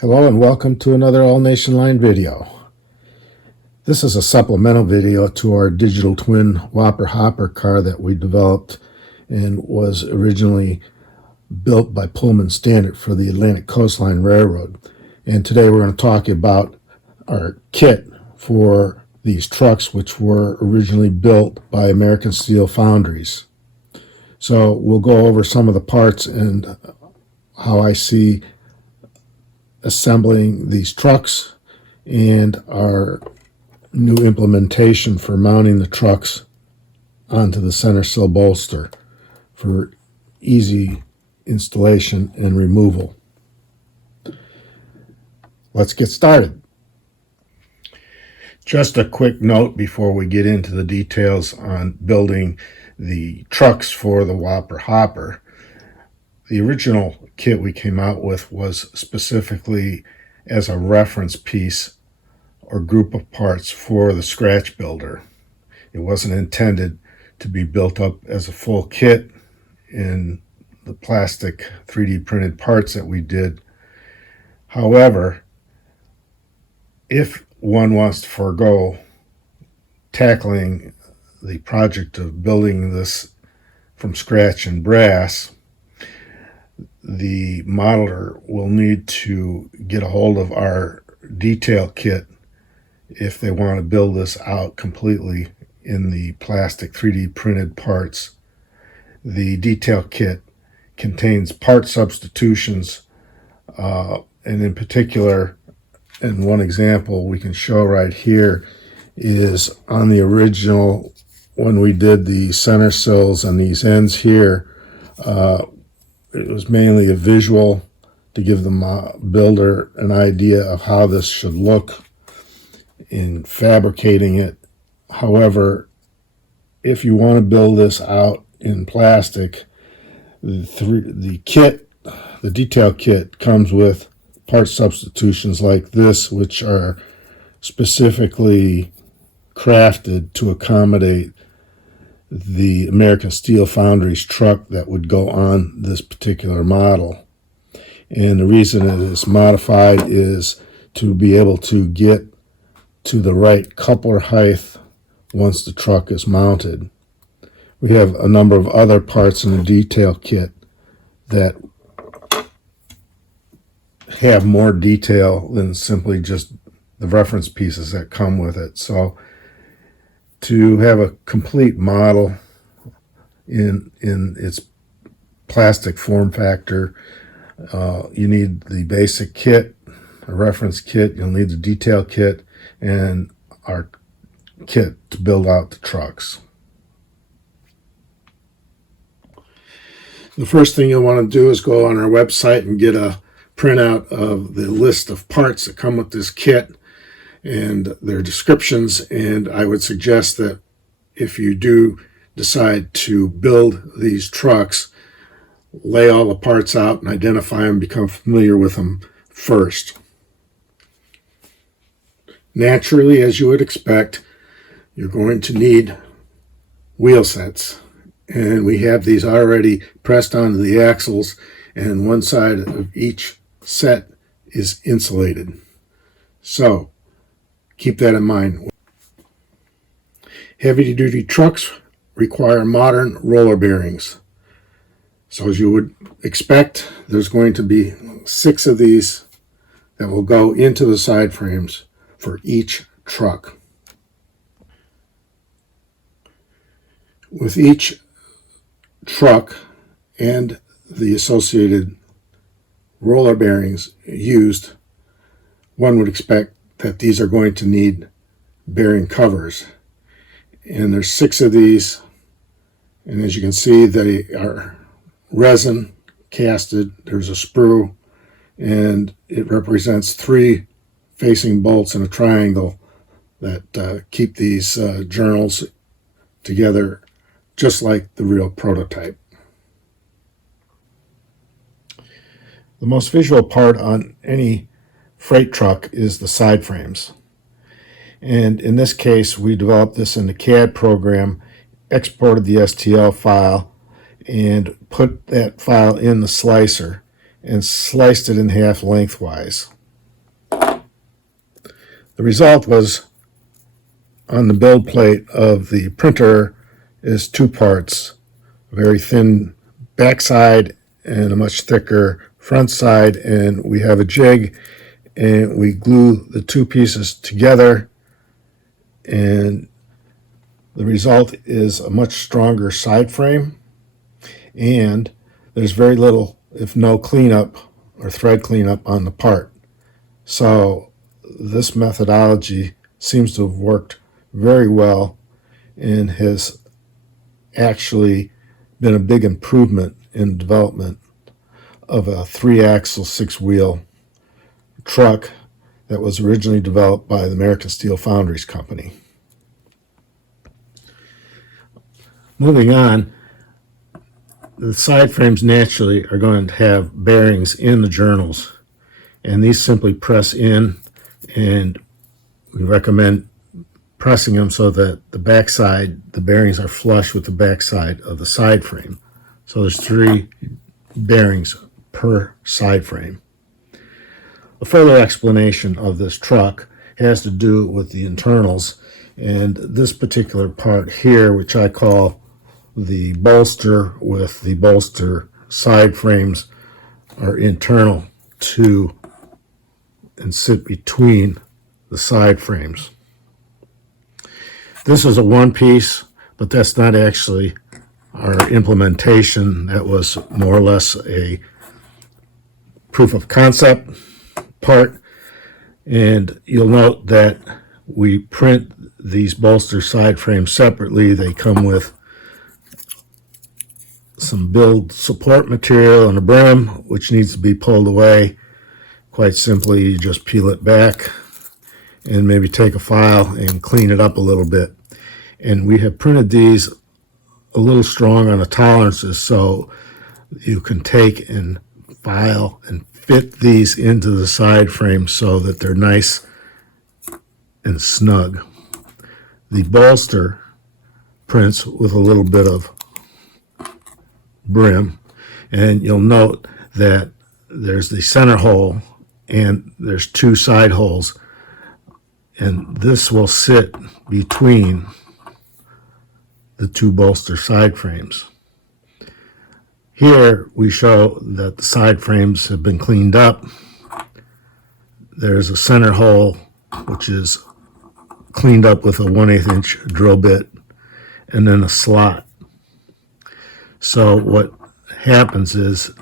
Hello and welcome to another All Nation Line video. This is a supplemental video to our digital twin Whopper hopper car that we developed and was originally built by Pullman Standard for the Atlantic Coastline Railroad. And today we're going to talk about our kit for these trucks, which were originally built by American Steel Foundries. So we'll go over some of the parts and how I see assembling these trucks and our new implementation for mounting the trucks onto the center sill bolster for easy installation and removal. Let's get started. Just a quick note before we get into the details on building the trucks for the Whopper hopper. The original kit we came out with was specifically as a reference piece or group of parts for the scratch builder. It wasn't intended to be built up as a full kit in the plastic 3D printed parts that we did. However, if one wants to forego tackling the project of building this from scratch in brass, the modeler will need to get a hold of our detail kit if they want to build this out completely in the plastic 3D printed parts. The detail kit contains part substitutions, and in particular, and one example we can show right here is on the original, when we did the center sills and these ends here, it was mainly a visual to give the builder an idea of how this should look in fabricating it. However, if you want to build this out in plastic, the detail kit comes with part substitutions like this, which are specifically crafted to accommodate the American Steel Foundries truck that would go on this particular model. And the reason it is modified is to be able to get to the right coupler height once the truck is mounted. We have a number of other parts in the detail kit that have more detail than simply just the reference pieces that come with it. So to have a complete model in its plastic form factor, you need the basic kit, a reference kit, you'll need the detail kit, and our kit to build out the trucks. The first thing you'll want to do is go on our website and get a printout of the list of parts that come with this kit and their descriptions. And I would suggest that if you do decide to build these trucks, lay all the parts out and identify them, become familiar with them first. Naturally, as you would expect, you're going to need wheel sets. And we have these already pressed onto the axles, and one side of each set is insulated. So keep that in mind. Heavy-duty trucks require modern roller bearings. So as you would expect, there's going to be 6 of these that will go into the side frames for each truck. With each truck and the associated roller bearings used, one would expect that these are going to need bearing covers. And there's 6 of these, and as you can see, they are resin casted. There's a sprue, and it represents 3 facing bolts in a triangle that keep these journals together just like the real prototype. The most visual part on any freight truck is the side frames. And in this case, we developed this in the CAD program, exported the STL file, and put that file in the slicer and sliced it in half lengthwise. The result was on the build plate of the printer is two parts, a very thin backside and a much thicker front side, and we have a jig and we glue the two pieces together, and the result is a much stronger side frame, and there's very little, if no, cleanup or thread cleanup on the part. So this methodology seems to have worked very well and has actually been a big improvement in development of a 3-axle 6-wheel truck that was originally developed by the American Steel Foundries Company. Moving on, the side frames naturally are going to have bearings in the journals, and these simply press in, and we recommend pressing them so that the backside, the bearings are flush with the backside of the side frame. So there's 3 bearings per side frame. A further explanation of this truck has to do with the internals, and this particular part here, which I call the bolster with the bolster side frames, are internal to and sit between the side frames. This is a one piece, but that's not actually our implementation. That was more or less a proof of concept part, and you'll note that we print these bolster side frames separately. They come with some build support material and a brim, which needs to be pulled away. Quite simply, you just peel it back and maybe take a file and clean it up a little bit. And we have printed these a little strong on the tolerances, so you can take and file and fit these into the side frame so that they're nice and snug. The bolster prints with a little bit of brim, and you'll note that there's the center hole and there's 2 side holes, and this will sit between the 2 bolster side frames. Here we show that the side frames have been cleaned up. There's a center hole which is cleaned up with a 1/8 inch drill bit, and then a slot. So what happens is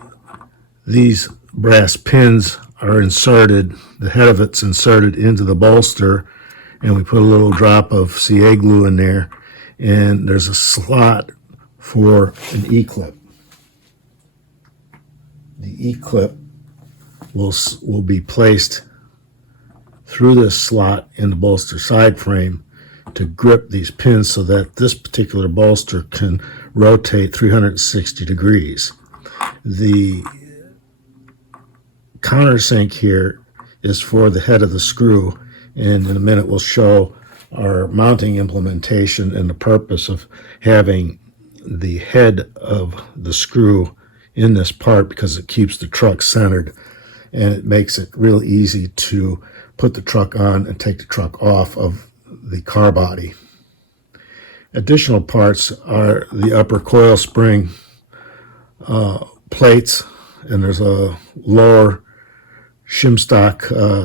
these brass pins are inserted, the head of it's inserted into the bolster, and we put a little drop of CA glue in there, and there's a slot for an E-clip. The E-clip will be placed through this slot in the bolster side frame to grip these pins so that this particular bolster can rotate 360 degrees. The countersink here is for the head of the screw, and in a minute we'll show our mounting implementation and the purpose of having the head of the screw in this part, because it keeps the truck centered and it makes it real easy to put the truck on and take the truck off of the car body. Additional parts are the upper coil spring plates, and there's a lower shim stock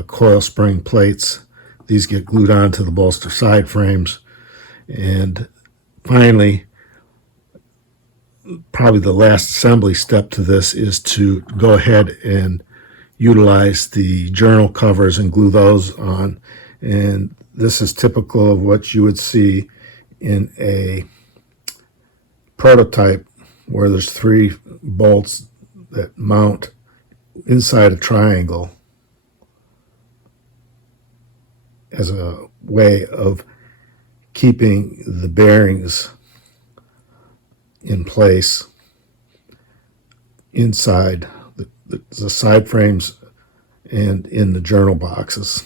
coil spring plates. These get glued onto the bolster side frames. And finally, probably the last assembly step to this is to go ahead and utilize the journal covers and glue those on. And this is typical of what you would see in a prototype, where there's 3 bolts that mount inside a triangle as a way of keeping the bearings in place inside the side frames and in the journal boxes.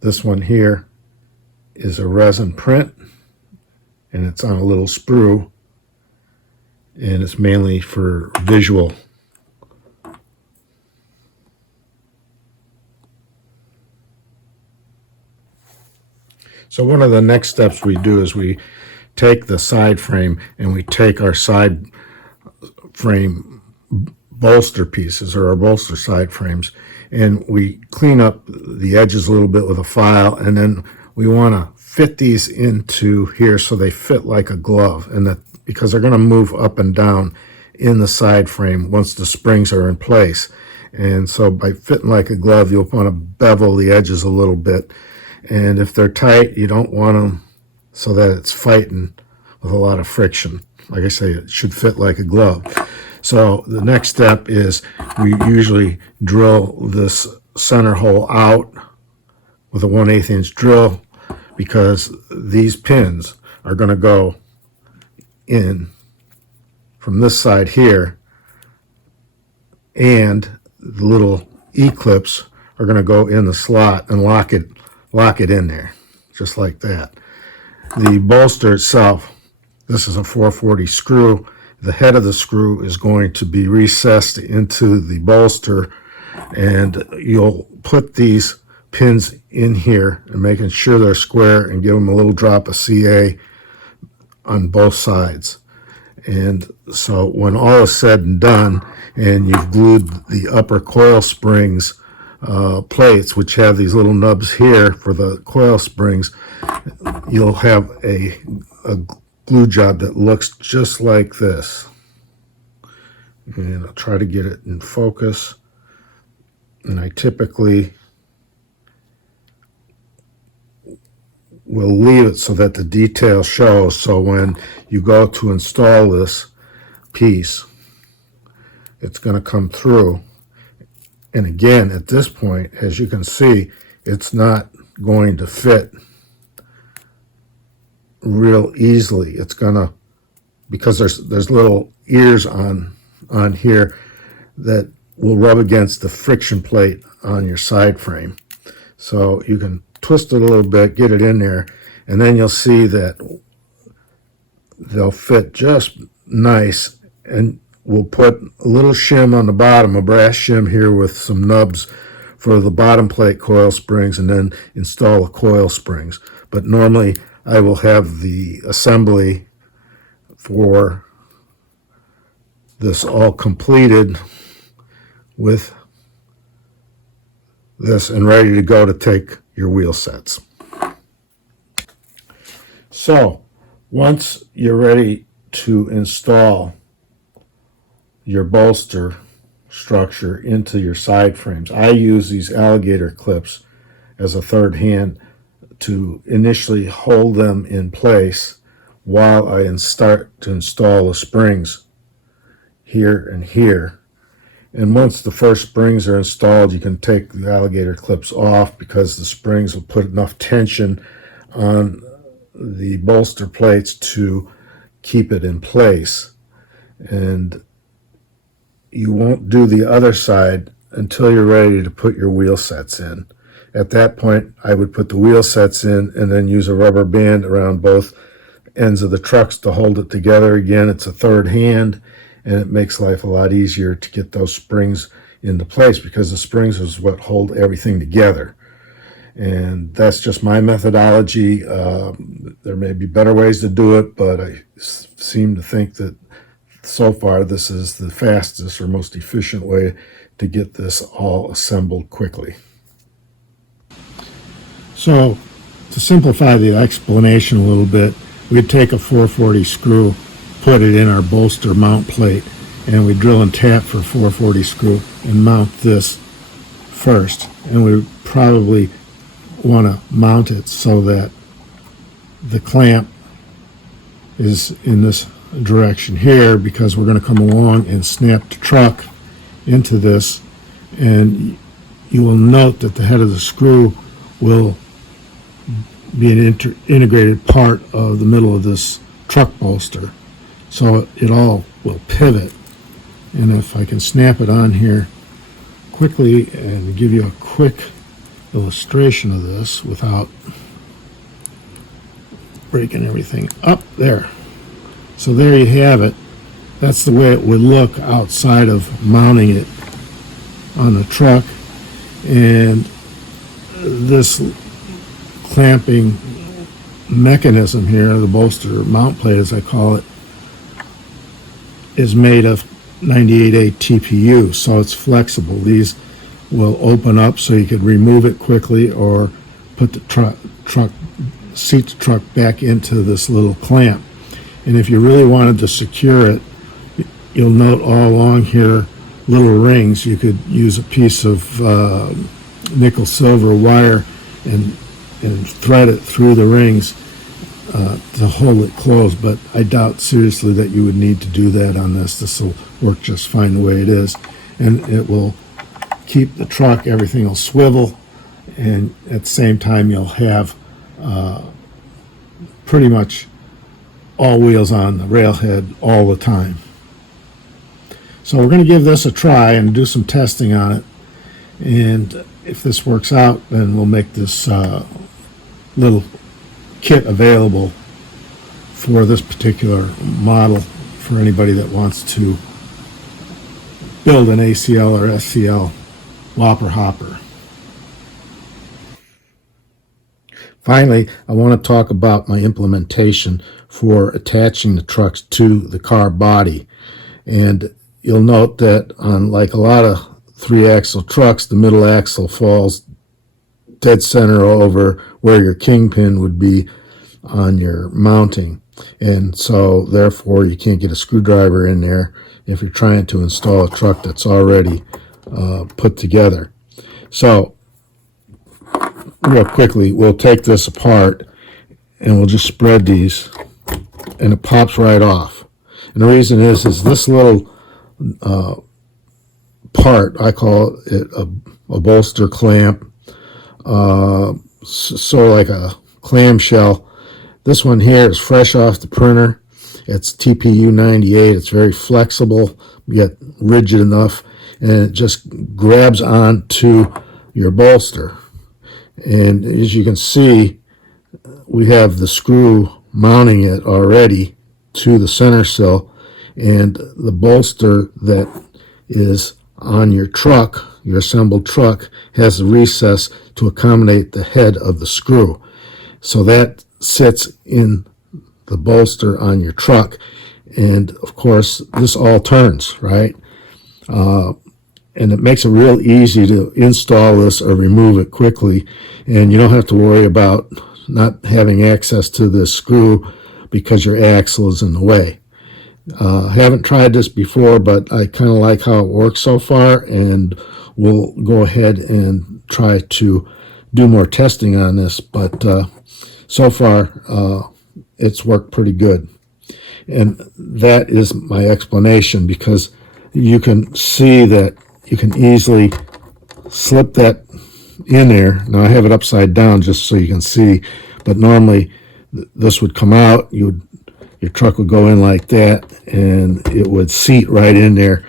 This one here is a resin print, and it's on a little sprue, and it's mainly for visual. So one of the next steps we do is we take the side frame and we take our side frame bolster pieces, or our bolster side frames, and we clean up the edges a little bit with a file, and then we want to fit these into here so they fit like a glove, and that because they're going to move up and down in the side frame once the springs are in place. And so by fitting like a glove, you'll want to bevel the edges a little bit, and if they're tight, you don't want them so that it's fighting with a lot of friction. Like I say, it should fit like a glove. So the next step is we usually drill this center hole out with a 1/8 inch drill, because these pins are going to go in from this side here, and the little E-clips are going to go in the slot and lock it in there, just like that. The bolster itself, this is a 440 screw. The head of the screw is going to be recessed into the bolster, and you'll put these pins in here and making sure they're square, and give them a little drop of CA on both sides. And so when all is said and done, and you've glued the upper coil springs plates, which have these little nubs here for the coil springs, you'll have a glue job that looks just like this. And I'll try to get it in focus. And I typically will leave it so that the detail shows, so when you go to install this piece, it's going to come through. And again, at this point, as you can see, it's not going to fit real easily. It's gonna, because there's little ears on here that will rub against the friction plate on your side frame. So you can twist it a little bit, get it in there, and then you'll see that they'll fit just nice. And we'll put a little shim on the bottom, a brass shim here with some nubs for the bottom plate coil springs, and then install the coil springs. But normally I will have the assembly for this all completed with this and ready to go to take your wheel sets. So once you're ready to install your bolster structure into your side frames, I use these alligator clips as a third hand to initially hold them in place while I start to install the springs here and here. And once the first springs are installed, you can take the alligator clips off, because the springs will put enough tension on the bolster plates to keep it in place. And you won't do the other side until you're ready to put your wheel sets in. At that point, I would put the wheel sets in and then use a rubber band around both ends of the trucks to hold it together. Again, it's a third hand, and it makes life a lot easier to get those springs into place, because the springs is what hold everything together. And that's just my methodology. There may be better ways to do it, but I seem to think that so far this is the fastest or most efficient way to get this all assembled quickly. So to simplify the explanation a little bit, we'd take a 440 screw, put it in our bolster mount plate, and we drill and tap for 440 screw and mount this first. And we probably want to mount it so that the clamp is in this direction here, because we're going to come along and snap the truck into this, and you will note that the head of the screw will be an integrated part of the middle of this truck bolster, so it all will pivot. And if I can snap it on here quickly and give you a quick illustration of this without breaking everything up there. So there you have it. That's the way it would look outside of mounting it on the truck. And this clamping mechanism here, the bolster mount plate as I call it, is made of 98A TPU, so it's flexible. These will open up so you could remove it quickly or put the seat the truck back into this little clamp. And if you really wanted to secure it, you'll note all along here little rings. You could use a piece of nickel silver wire and thread it through the rings to hold it closed, but I doubt seriously that you would need to do that on this. This will work just fine the way it is, and it will keep the truck, everything will swivel, and at the same time you'll have pretty much all wheels on the railhead all the time. So we're going to give this a try and do some testing on it, and if this works out, then we'll make this little kit available for this particular model for anybody that wants to build an ACL or SCL Whopper hopper. Finally, I want to talk about my implementation for attaching the trucks to the car body. And you'll note that on like a lot of 3-axle trucks, the middle axle falls dead center over where your kingpin would be on your mounting, and so therefore you can't get a screwdriver in there if you're trying to install a truck that's already put together. So real quickly, we'll take this apart and we'll just spread these, and it pops right off. And the reason is this little part, I call it a bolster clamp, sort of like a clamshell. This one here is fresh off the printer. It's TPU 98. It's very flexible, yet rigid enough, and it just grabs onto your bolster. And as you can see, we have the screw mounting it already to the center sill, and the bolster that is on your truck, your assembled truck, has a recess to accommodate the head of the screw. So that sits in the bolster on your truck, and of course this all turns, right? And it makes it real easy to install this or remove it quickly, and you don't have to worry about not having access to this screw because your axle is in the way. I haven't tried this before, but I kind of like how it works so far, and we'll go ahead and try to do more testing on this, but so far it's worked pretty good. And that is my explanation, because you can see that you can easily slip that in there. Now I have it upside down just so you can see, but normally this would come out, your truck would go in like that, and it would seat right in there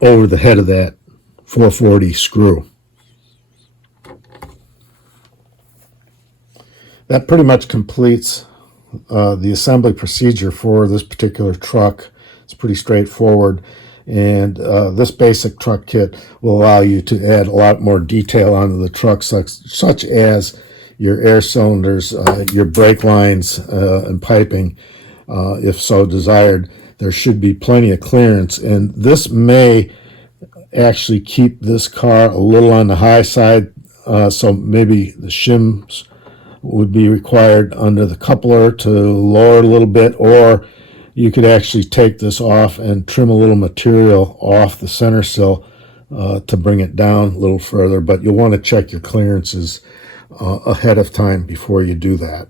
over the head of that 440 screw. That pretty much completes the assembly procedure for this particular truck. It's pretty straightforward, and this basic truck kit will allow you to add a lot more detail onto the truck, such as your air cylinders, your brake lines, and piping, if so desired. There should be plenty of clearance, and this may actually keep this car a little on the high side, so maybe the shims would be required under the coupler to lower it a little bit, or you could actually take this off and trim a little material off the center sill to bring it down a little further, but you'll want to check your clearances ahead of time before you do that.